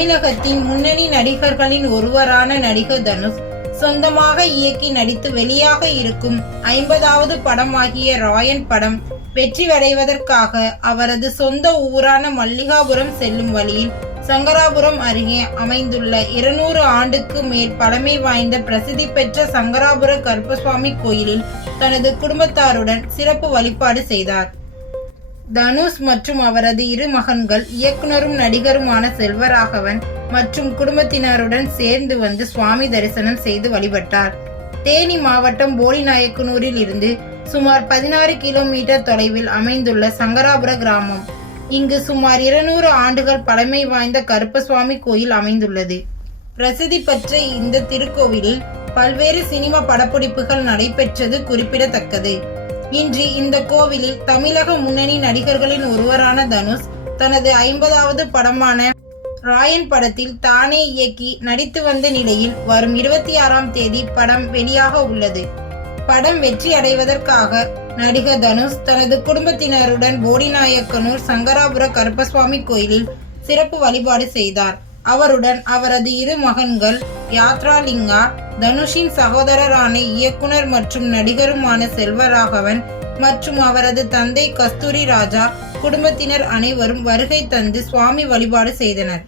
தமிழகத்தின் முன்னணி நடிகர்களின் ஒருவரான நடிகர் தனுஷ் சொந்தமாக இயக்கி நடித்து வெளியாக இருக்கும் 50வது படமாகிய ராயன் படம் வெற்றியடைவதற்காக அவரது சொந்த ஊரான மல்லிகாபுரம் செல்லும் வழியில் சங்கராபுரம் அருகே அமைந்துள்ள 200 ஆண்டுக்கு மேல் பழமை வாய்ந்த பிரசித்தி பெற்ற சங்கராபுர கருப்பசுவாமி கோயிலில் தனது குடும்பத்தாருடன் சிறப்பு வழிபாடு செய்தார். தனுஷ் மற்றும் அவரது இரு மகன்கள் இயக்குனரும் நடிகருமான செல்வராகவன் மற்றும் குடும்பத்தினருடன் சேர்ந்து வந்து சுவாமி தரிசனம் செய்து வழிபட்டார். தேனி மாவட்டம் போடிநாயக்கனூரில் இருந்து சுமார் 16 கிலோமீட்டர் தொலைவில் அமைந்துள்ள சங்கராபுர கிராமம். இங்கு சுமார் 200 ஆண்டுகள் பழமை வாய்ந்த கருப்பசுவாமி கோயில் அமைந்துள்ளது. பிரசித்தி பெற்ற இந்த திருக்கோவிலில் பல்வேறு சினிமா படப்பிடிப்புகள் நடைபெற்றது குறிப்பிடத்தக்கது. இன்று இந்த கோவிலில் தமிழக முன்னணி நடிகர்களின் ஒருவரான தனுஷ் தனது 50வது படமான ராயன் படத்தில் தானே இயக்கி நடித்து வந்த நிலையில் வரும் 26ஆம் தேதி படம் வெளியாக உள்ளது. படம் வெற்றி அடைவதற்காக நடிகர் தனுஷ் தனது குடும்பத்தினருடன் போடிநாயக்கனூர் சங்கராபுர கருப்பசுவாமி கோயிலில் சிறப்பு வழிபாடு செய்தார். அவருடன் அவரது இரு மகன்கள் யாத்ராலிங்கா, தனுஷின் சகோதரரான இயக்குனர் மற்றும் நடிகருமான செல்வராகவன் மற்றும் அவரது தந்தை கஸ்தூரி ராஜா குடும்பத்தினர் அனைவரும் வருகை தந்து சுவாமி வழிபாடு செய்தனர்.